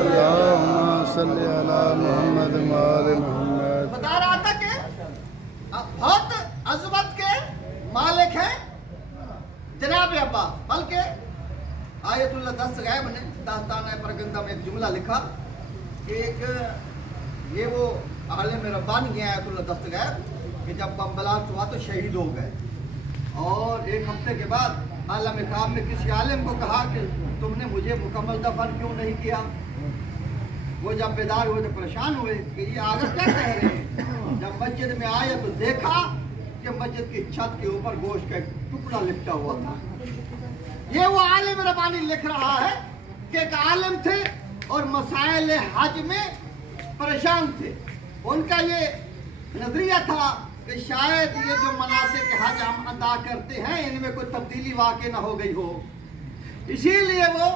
اللهم صل علی محمد وآل محمد. بتا رہا تھا کہ بہت عظمت کے مالک ہیں جناب عباس. بلکہ آیت اللہ دستغیب نے داستان پرگندہ میں ایک جملہ لکھا کہ ایک یہ وہ عالم ربانی ہے آیت اللہ دستغیب کہ جب بم بلاسٹ ہوا تو شہید ہو گئے. اور ایک ہفتے کے بعد عالم خام نے کسی عالم کو کہا کہ تم نے مجھے مکمل دفن کیوں نہیں کیا. وہ جب بیدار ہوئے تو پریشان ہوئے کہ یہ آگے کیا کہہ رہے ہیں. جب مسجد میں آئے تو دیکھا کہ مسجد کی چھت کے اوپر گوشت کا ایک ٹکڑا لپٹا ہوا تھا. یہ وہ عالم ربانی لکھ رہا ہے کہ ایک عالم تھے اور مسائل حج میں پریشان تھے. ان کا یہ نظریہ تھا کہ شاید یہ جو مناسک حج ہم ادا کرتے ہیں ان میں کوئی تبدیلی واقع نہ ہو گئی ہو. اسی لیے وہ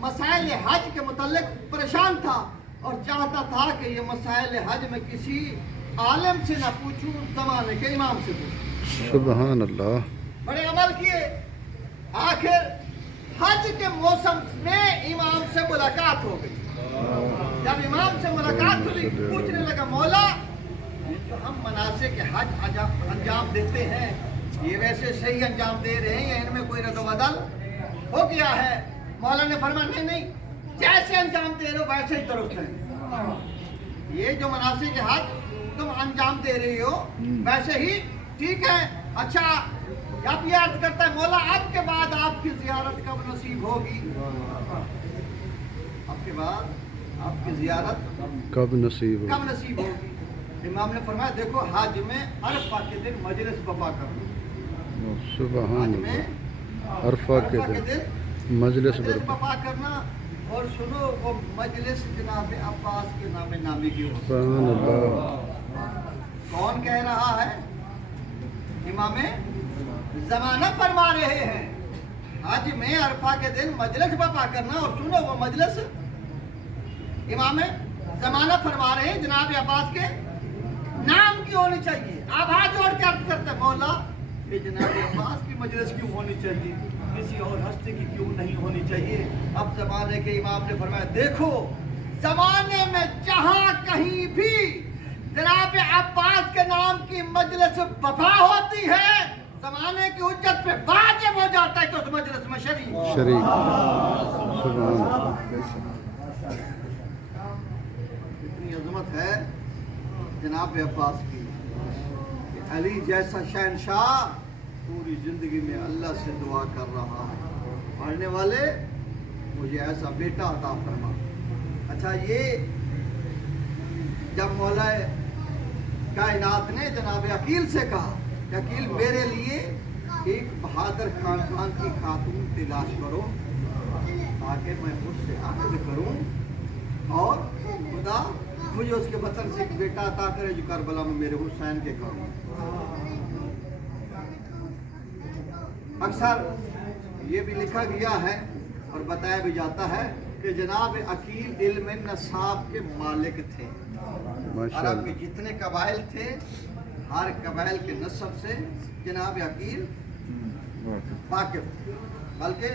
مسائل حج کے متعلق پریشان تھا اور چاہتا تھا کہ یہ مسائل حج میں کسی عالم سے نہ پوچھوں, زمانے کے امام سے پوچھوں. سبحان اللہ. بڑے عمل کیے. آخر حج کے موسم میں امام سے ملاقات ہو گئی. جب امام سے ملاقات ہوئی پوچھنے لگا مولا یہ جو ہم مناسک حج انجام دیتے ہیں یہ ویسے صحیح انجام دے رہے ہیں یا ان میں کوئی رد و بدل ہو گیا ہے. مولا نے فرمایا نہیں جیسے انجام دے رہے ہو ویسے ہی درست ہے. یہ جو مناسک حج تم انجام دے رہی ہو ویسے ہی ٹھیک ہے. اچھا اب یہ عرض کرتا ہے مولا اب کے بعد آپ کی زیارت کب نصیب ہوگی. اب کے بعد آپ کی زیارت کب نصیب ہوگی. امام نے فرمایا دیکھو حج میں عرفہ کے دن مجلس بپا کرنا. سبحان اللہ. عرفہ کے دن مجلس بپا کرنا. اور سنو وہ مجلس جناب عباس کے نام نامی کی ہو. سبحان اللہ. کون کہہ رہا ہے؟ امام زمانہ فرما رہے ہیں حج میں عرفہ کے دن مجلس بپا کرنا. اور سنو وہ مجلس امام زمانہ فرما رہے ہیں جناب عباس کے نام کی ہونی چاہیے. آپ ہاتھ جوڑ کے عرض کرتے مولا کہ جناب عباس کی مجلس کیوں ہونی چاہیے, کسی اور ہستی کی کیوں نہیں ہونی چاہیے. اب زمانے کے امام نے فرمایا دیکھو زمانے میں جہاں کہیں بھی جناب عباس کے نام کی مجلس بپا ہوتی ہے زمانے کی حجت پہ واجب ہو جاتا ہے کہ اس مجلس میں شریک. سبحان اللہ. اتنی عظمت ہے جناب عباس کی کہ علی جیسا شہنشاہ پوری زندگی میں اللہ سے دعا کر رہا ہے پڑھنے والے مجھے ایسا بیٹا عطا فرما. اچھا یہ جب مولا کائنات نے جناب عقیل سے کہا کہ عقیل میرے لیے ایک بہادر خاندان کی خاتون تلاش کرو تاکہ میں اس سے عقد کروں اور خدا مجھے اس کے وطن سے ایک بیٹا عطا کرے جو کربلا میں میرے حسین کے کام. اکثر یہ بھی لکھا گیا ہے اور بتایا بھی جاتا ہے کہ جناب عقیل علم نصاب کے مالک تھے. عرب کے جتنے قبائل تھے ہر قبائل کے نسب سے جناب عقیل واقف تھے. بلکہ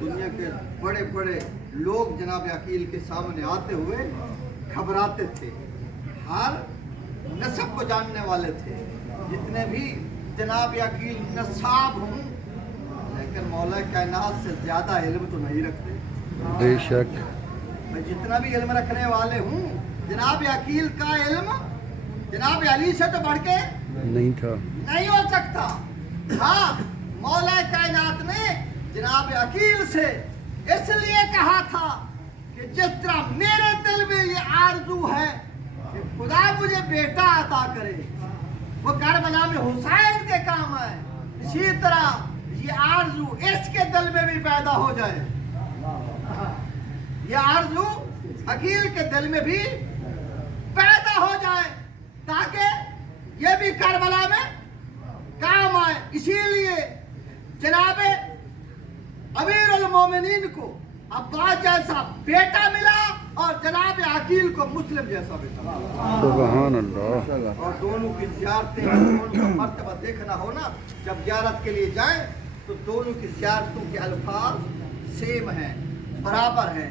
دنیا کے بڑے بڑے لوگ جناب عقیل کے سامنے آتے ہوئے گھبراتے تھے. ہر نسب کو جاننے والے تھے جتنے بھی جناب عقیل نصاب ہوں, لیکن مولا کائنات سے زیادہ علم تو نہیں رکھتے. بے شک جتنا بھی علم رکھنے والے ہوں جناب عقیل کا علم جناب علی سے تو بڑھ کے نہیں ہو سکتا. ہاں مولا کائنات نے جناب عقیل سے اس لیے کہا تھا کہ جس طرح میرے دل میں یہ آرزو ہے کہ خدا مجھے بیٹا عطا کرے وہ کربلا میں حسین کے کام آئے, اسی طرح یہ آرزو اس کے دل میں بھی پیدا ہو جائے. یہ آرزو عقیل کے دل میں بھی پیدا ہو جائے تاکہ یہ بھی کربلا میں کام آئے. اسی لیے جناب امیر المومنین کو عباس جیسا بیٹا ملا اور جناب عقیل کو مسلم جیسا بیٹا ملا. سبحان اللہ. اور دونوں کی زیارتیں دونوں کا مرتبہ دیکھنا ہونا. جب زیارت کے لیے جائیں تو دونوں کی زیارتوں کے الفاظ سیم ہیں, برابر ہیں,